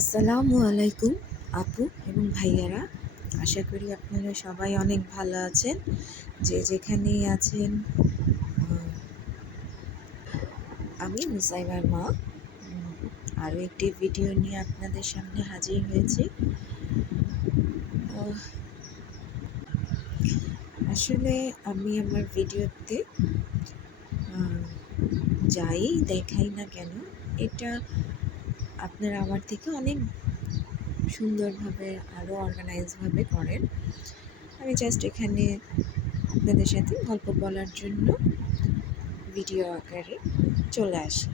আসসালামু আলাইকুম আপু এবং ভাইয়ারা। আশা করি আপনারা সবাই অনেক ভালো আছেন। যে যেখানেই আছেন। আহ, আমি মুসাইবার মা আরও একটি ভিডিও নিয়ে আপনাদের সামনে হাজির হয়েছি। আহ, আসলে আমি আমার ভিডিওতে আহ, যাই দেখাই না কেন, এটা আপনারা আমার থেকে অনেক সুন্দরভাবে আরও অর্গানাইজভাবে করেন। আমি জাস্ট এখানে আপনাদের সাথে গল্প বলার জন্য ভিডিও আকারে চলে আসি।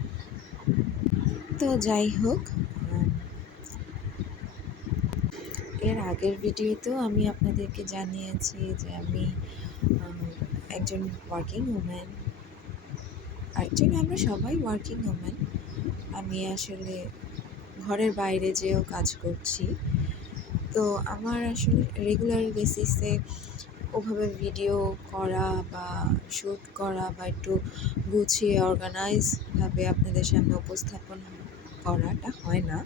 তো যাই হোক, এর আগের ভিডিওতেও আমি আপনাদেরকে জানিয়েছি যে আমি একজন ওয়ার্কিং ওম্যান। অ্যাকচুয়ালি আমরা সবাই ওয়ার্কিং ওম্যান। আমি আসলে ঘরের বাইরে যেও কাজ করছি। তো আমার আসলে রেগুলার বেসিসে ওভাবে ভিডিও করা বা শ্যুট করা বা একটু গুছিয়ে অর্গানাইজভাবে আপনাদের সামনে উপস্থাপন করাটা হয় না।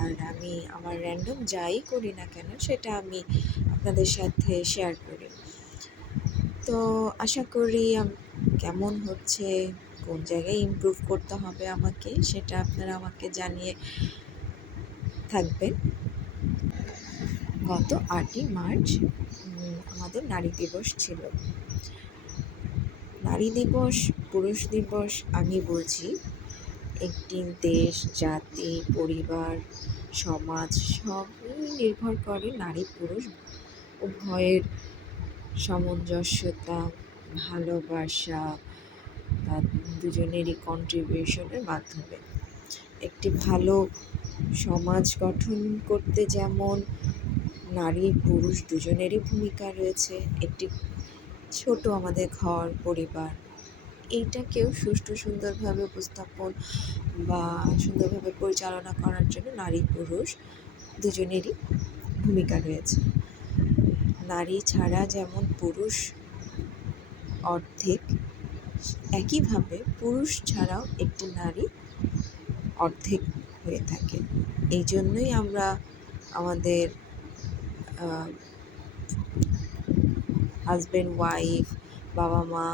আর আমি আমার র্যান্ডম যাই করি না কেন সেটা আমি আপনাদের সাথে শেয়ার করি। তো আশা করি কেমন হচ্ছে, কোন জায়গায় ইমপ্রুভ করতে হবে আমাকে, সেটা আপনারা আমাকে জানিয়ে থাকবেন। গত 8ই মার্চ আমাদের নারী দিবস ছিল। নারী দিবস, পুরুষ দিবস আমি বুঝি একটি দেশ, জাতি, পরিবার, সমাজ সবই নির্ভর করে নারী পুরুষ উভয়ের সামঞ্জস্যতা, ভালোবাসা, তার দুজনেরই কন্ট্রিবিউশনের মাধ্যমে। একটি ভালো সমাজ গঠন করতে যেমন নারী পুরুষ দুজনেরই ভূমিকা রয়েছে। একটি ছোট আমাদের ঘর পরিবার, এইটাকেও সুষ্ঠু সুন্দরভাবে উপস্থাপন বা সুন্দরভাবে পরিচালনা করার জন্য নারী পুরুষ দুজনেরই ভূমিকা রয়েছে। নারী ছাড়া যেমন পুরুষ অর্ধেক, একইভাবে পুরুষ ছাড়াও একটি নারী অর্ধেক হয়ে থাকে। এই জন্যই আমরা আমাদের হাজব্যান্ড ওয়াইফ, বাবা মা,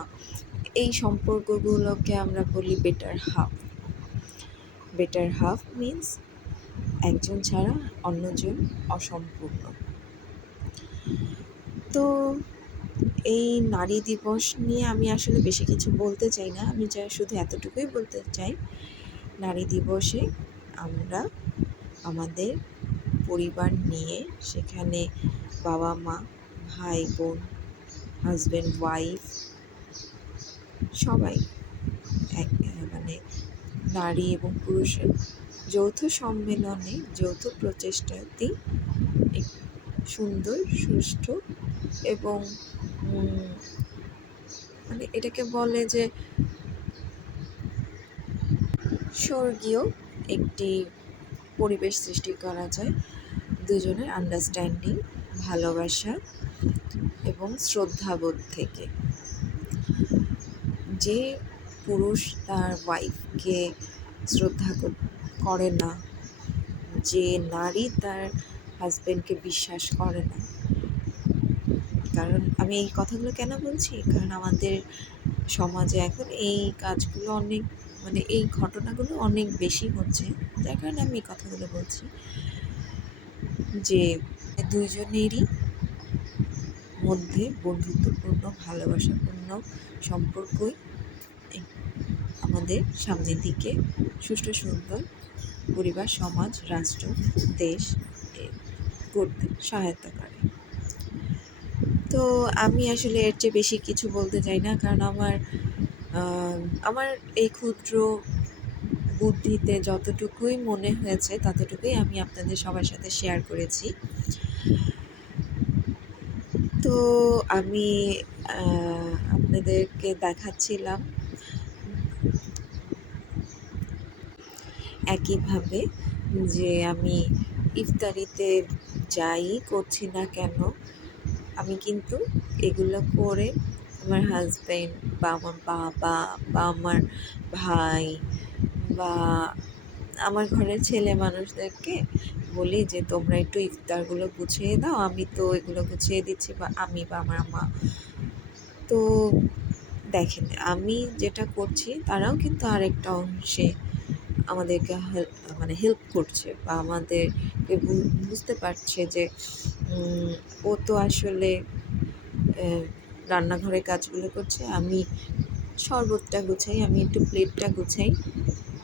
এই সম্পর্কগুলোকে আমরা বলি better half. Better half means একজন ছাড়া অন্যজন অসম্পূর্ণ। তো এই নারী দিবস নিয়ে আমি আসলে বেশি কিছু বলতে চাই না। আমি শুধু এতটুকুই বলতে চাই, নারী দিবসে আমরা আমাদের পরিবার নিয়ে, সেখানে বাবা মা, ভাই বোন, হাজব্যান্ড ওয়াইফ সবাই মানে নারী এবং পুরুষের যৌথ সম্মেলনে, যৌথ প্রচেষ্টাতেই এক সুন্দর, সুষ্ঠু এবং মানে এটাকে বলে যে স্বর্গীয় একটি পরিবেশ সৃষ্টি করা যায় দুজনের আন্ডারস্ট্যান্ডিং, ভালোবাসা এবং শ্রদ্ধাবোধ থেকে। যে পুরুষ তার ওয়াইফকে শ্রদ্ধা করে না, যে নারী তার হাজব্যান্ডকে বিশ্বাস করে না, কারণ আমি এই কথাগুলো কেন বলছি, কারণ আমাদের সমাজে এখন এই কাজগুলো অনেক, মানে এই ঘটনাগুলো অনেক বেশি হচ্ছে, যার কারণে আমি এই কথাগুলো বলছি যে দুইজনেরই মধ্যে বন্ধুত্বপূর্ণ, ভালোবাসাপূর্ণ সম্পর্কই আমাদের সামনের দিকে সুষ্ঠু সুন্দর পরিবার, সমাজ, রাষ্ট্র, দেশ গড়তে সহায়তা করে। তো আমি আসলে এর চেয়ে বেশি কিছু বলতে চাই না, কারণ আমার এই ক্ষুদ্র বুদ্ধিতে যতটুকুই মনে হয়েছে ততটুকুই আমি আপনাদের সবার সাথে শেয়ার করেছি। তো আমি আপনাদেরকে দেখাচ্ছিলাম একইভাবে যে আমি ইফতারিতে যাই করছি না কেন, আমি কিন্তু এগুলো করে আমার হাজব্যান্ড বা আমার বাবা বা আমার ভাই বা আমার ঘরের ছেলে মানুষদেরকে বলি যে তোমরা একটু ইফতারগুলো গুছিয়ে দাও, আমি তো এগুলো গুছিয়ে দিচ্ছি, বা আমি বা আমার মা। তো দেখেন, আমি যেটা করছি তারাও কিন্তু আরেকটা অংশে আমাদেরকে মানে হেল্প করছে, বা আমাদেরকে বুঝতে পারছে যে ও তো আসলে রান্নাঘরের কাজগুলো করছে, আমি শরবতটা গুছাই, আমি একটু প্লেটটা গুছাই।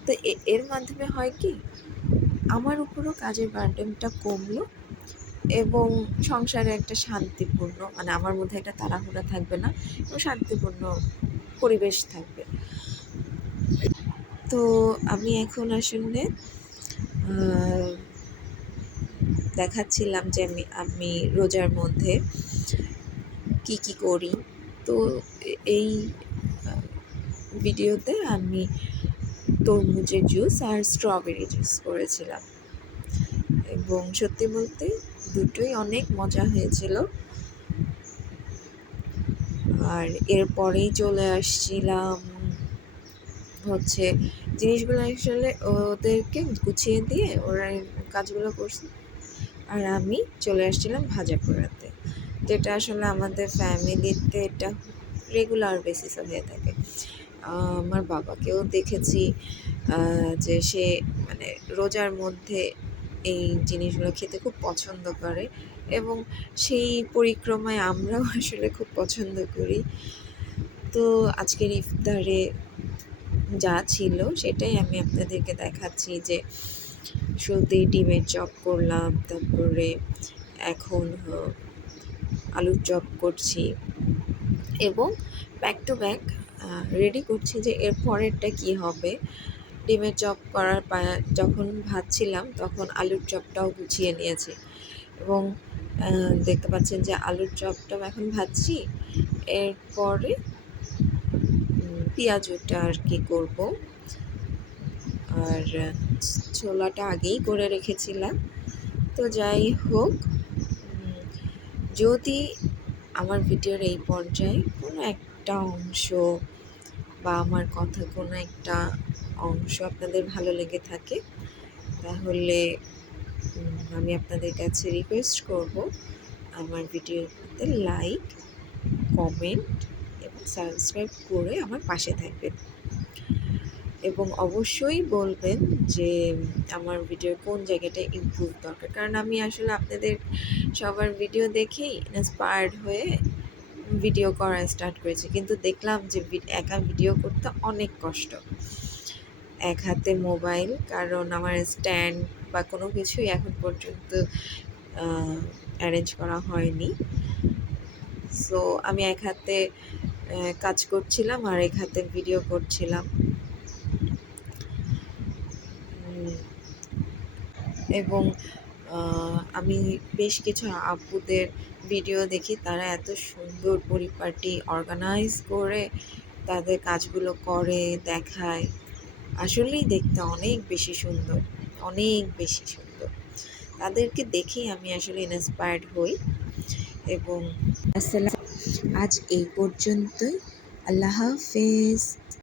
তো এর মাধ্যমে হয় কি, আমার উপরও কাজের বার্ডেনটা কমলো, এবং সংসারে একটা শান্তিপূর্ণ, মানে আমার মধ্যে একটা তাড়াহুড়া থাকবে না, এবং শান্তিপূর্ণ পরিবেশ থাকবে। তো আমি এখন আসলে দেখাচ্ছিলাম যে আমি রোজার মধ্যে কি কি করি। তো এই ভিডিওতে আমি তরমুজের জুস আর স্ট্রবেরি জুস করেছিলাম, এবং সত্যি বলতে দুটোই অনেক মজা হয়েছিল। আর এরপরেই চলে আসছিলাম হচ্ছে জিনিসগুলো আসলে ওদেরকে গুছিয়ে দিয়ে ওরা কাজগুলো করছে, আর আমি চলে আসছিলাম ভাজা পোড়াতে, যেটা আসলে আমাদের ফ্যামিলিতে এটা রেগুলার বেসিসে হয়ে থাকে। আমার বাবাকেও দেখেছি যে সে মানে রোজার মধ্যে এই জিনিসগুলো খেতে খুব পছন্দ করে, এবং সেই পরিক্রমায় আমরাও আসলে খুব পছন্দ করি। তো আজকের ইফতারে যা ছিল সেটাই আমি আপনাদেরকে দেখাচ্ছি, যে শুরুতেই ডিমের চপ করলাম, তারপরে এখন আলুর চপ করছি, এবং ব্যাক টু ব্যাক রেডি করছি যে এর পরেরটা কী হবে। ডিমের চপ করার যখন ভাজছিলাম তখন আলুর চপটাও গুছিয়ে নিয়েছি, এবং দেখতে পাচ্ছেন যে আলুর চপটাও এখন ভাজছি। এরপরে পেঁয়াজুটা আর কি করব, আর ছোলাটা আগেই করে রেখেছিলাম। তো যাই হোক, যদি আমার ভিডিওর এই পর্যায়ে কোনো একটা অংশ বা আমার কথা কোনো একটা অংশ আপনাদের ভালো লেগে থাকে, তাহলে আমি আপনাদের কাছে রিকোয়েস্ট করব আমার ভিডিওতে লাইক, কমেন্ট এবং সাবস্ক্রাইব করে আমার পাশে থাকবেন, এবং অবশ্যই বলবেন যে আমার ভিডিওর কোন জায়গাটায় ইমপ্রুভ দরকার। কারণ আমি আসলে আপনাদের সবার ভিডিও দেখেই ইন্সপায়ার্ড হয়ে ভিডিও করা স্টার্ট করেছি, কিন্তু দেখলাম যে একা ভিডিও করতে অনেক কষ্ট। এক হাতে মোবাইল, কারণ আমার স্ট্যান্ড বা কোনো কিছুই এখন পর্যন্ত অ্যারেঞ্জ করা হয়নি। সো আমি এক হাতে কাজ করছিলাম আর এক হাতে ভিডিও করছিলাম, এবং আমি বেশ কিছু আপুদের ভিডিও দেখি, তারা এত সুন্দর পরিপাটি অর্গানাইজ করে তাদের কাজগুলো করে দেখায়, আসলেই দেখতে অনেক বেশি সুন্দর, অনেক বেশি সুন্দর। তাদেরকে দেখেই আমি আসলে ইন্সপায়ার্ড হই। এবং আসলে আজ এই পর্যন্তই। আল্লাহ হাফেজ।